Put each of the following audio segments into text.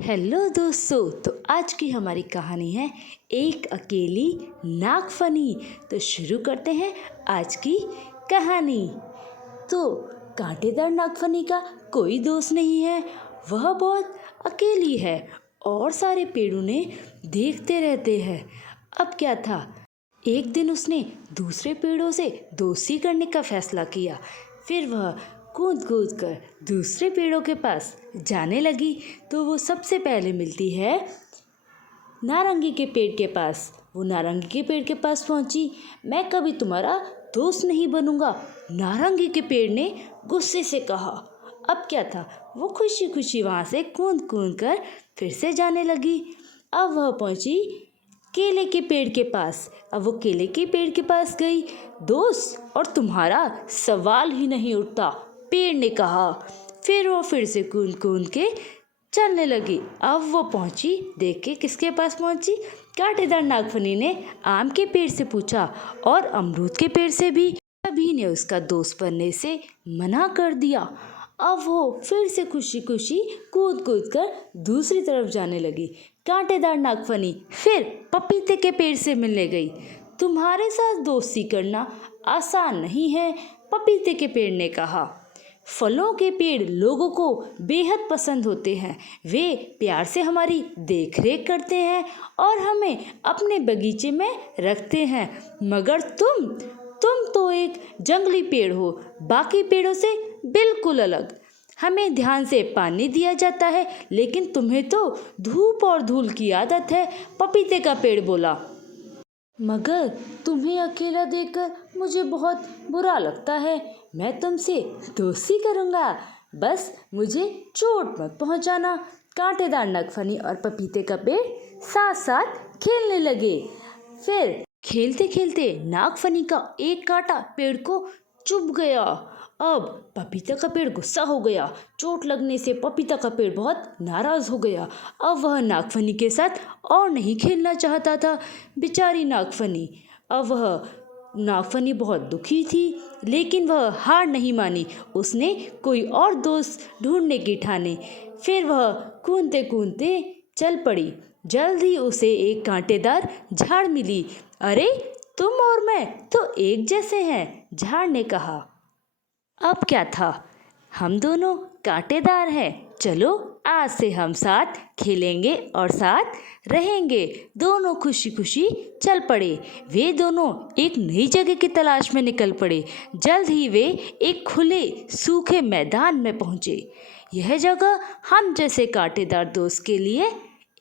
Hello दोस्तों। तो आज की हमारी कहानी है एक अकेली नागफनी। तो शुरू करते हैं आज की कहानी। तो कांटेदार नागफनी का कोई दोस्त नहीं है, वह बहुत अकेली है और सारे पेड़ उन्हें देखते रहते हैं। अब क्या था, एक दिन उसने दूसरे पेड़ों से दोस्ती करने का फैसला किया। फिर वह कूद कूद कर दूसरे पेड़ों के पास जाने लगी। तो वो सबसे पहले मिलती है नारंगी के पेड़ के पास। वो नारंगी के पेड़ के पास पहुंची। मैं कभी तुम्हारा दोस्त नहीं बनूंगा, नारंगी के पेड़ ने गुस्से से कहा। अब क्या था, वो खुशी खुशी वहां से कूद कूद कर फिर से जाने लगी। अब वह पहुंची केले के पेड़ के पास। अब वो केले के पेड़ के पास गई। दोस्त, और तुम्हारा सवाल ही नहीं उठता, पेड़ ने कहा। फिर वो फिर से कूद कूद के चलने लगी। अब वो पहुंची, देख के किसके पास पहुंची, कांटेदार नागफनी ने आम के पेड़ से पूछा और अमरूद के पेड़ से भी। सभी ने उसका दोस्त बनने से मना कर दिया। अब वो फिर से खुशी खुशी कूद कूद कर दूसरी तरफ जाने लगी। कांटेदार नागफनी फिर पपीते के पेड़ से मिलने गई। तुम्हारे साथ दोस्ती करना आसान नहीं है, पपीते के पेड़ ने कहा। फलों के पेड़ लोगों को बेहद पसंद होते हैं। वे प्यार से हमारी देखरेख करते हैं और हमें अपने बगीचे में रखते हैं। मगर तुम तो एक जंगली पेड़ हो, बाकी पेड़ों से बिल्कुल अलग। हमें ध्यान से पानी दिया जाता है, लेकिन तुम्हें तो धूप और धूल की आदत है, पपीते का पेड़ बोला। मगर तुम्हें अकेला देखकर मुझे बहुत बुरा लगता है। मैं तुमसे दोस्ती करूँगा, बस मुझे चोट मत पहुँचाना। कांटेदार नागफनी और पपीते का पेड़ साथ साथ खेलने लगे। फिर खेलते खेलते नागफनी का एक कांटा पेड़ को चुभ गया। अब पपीता का पेड़ गुस्सा हो गया। चोट लगने से पपीता का पेड़ बहुत नाराज हो गया। अब वह नागफनी के साथ और नहीं खेलना चाहता था। बेचारी नागफनी। अब वह नागफनी बहुत दुखी थी, लेकिन वह हार नहीं मानी। उसने कोई और दोस्त ढूंढने की ठानी। फिर वह कूदते कूदते चल पड़ी। जल्द ही उसे एक कांटेदार झाड़ मिली। अरे, तुम और मैं तो एक जैसे हैं, झाड़ ने कहा। अब क्या था, हम दोनों कांटेदार हैं। चलो आज से हम साथ खेलेंगे और साथ रहेंगे। दोनों खुशी खुशी चल पड़े। वे दोनों एक नई जगह की तलाश में निकल पड़े। जल्द ही वे एक खुले सूखे मैदान में पहुंचे। यह जगह हम जैसे कांटेदार दोस्त के लिए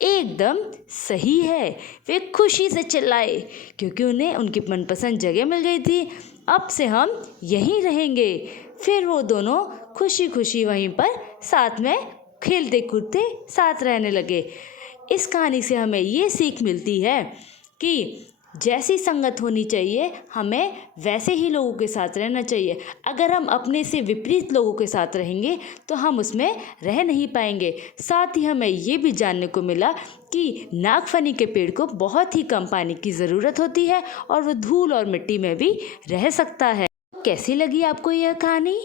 एकदम सही है, वे खुशी से चिल्लाए, क्योंकि उन्हें उनकी मनपसंद जगह मिल गई थी। अब से हम यहीं रहेंगे। फिर वो दोनों खुशी खुशी वहीं पर साथ में खेलते कूदते साथ रहने लगे। इस कहानी से हमें ये सीख मिलती है कि जैसी संगत होनी चाहिए, हमें वैसे ही लोगों के साथ रहना चाहिए। अगर हम अपने से विपरीत लोगों के साथ रहेंगे तो हम उसमें रह नहीं पाएंगे। साथ ही हमें ये भी जानने को मिला कि नागफनी के पेड़ को बहुत ही कम पानी की ज़रूरत होती है और वो धूल और मिट्टी में भी रह सकता है। कैसी लगी आपको यह कहानी?